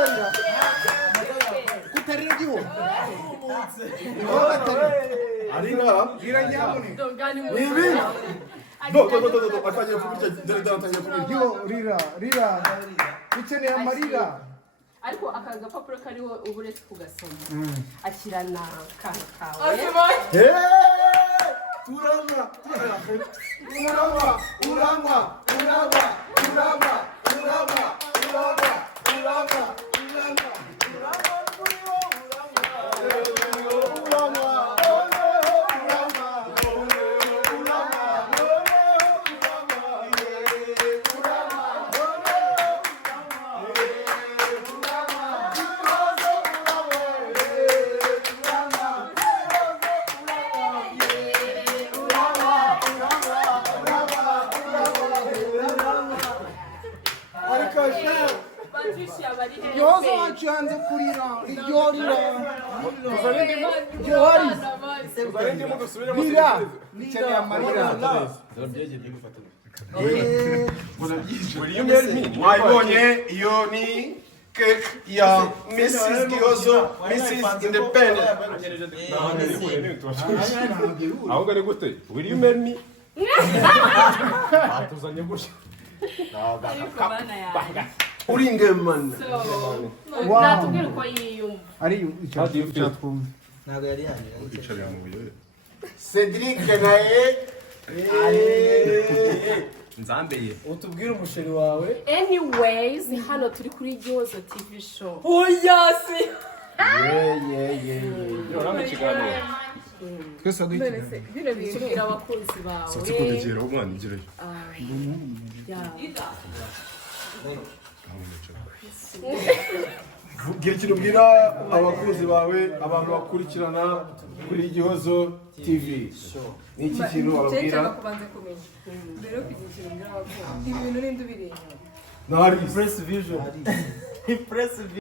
kutarira kutarira giho arira iranyamune nibi do atangiye kubirya dere atangiye kubirya giho rira ukeneye amarira ariko aka gapapuro kariho uburetse kugasoma akirana kana kawe yozo wacanze kurira iryo rira ukeneye amarira mwayibonye iyo ni cake ya Mrs. Gihozo, Mrs. Independent. ahubwo ni gute will you marry me atuzanye gutya Uringemana. natubwira uko yiyumva ari icyatwumva ntabwo yari yanjye Cedric naye nzambeye utubwire umusheri wawe anyways hano turi kuri Gihozo TV show oyasi urabona ikiganiro twese duhita bino bishimira abakunzi bawe kutegera umwana igireyo gira ikintu ubwira abakunzi bawe abantu bakurikirana kuri Gihozo TV. Ni iki kintu bababwira? mbere yo kugira ikintu mbwira abakunzi ibi bintu n'indi ubiri inyuma Nari press vision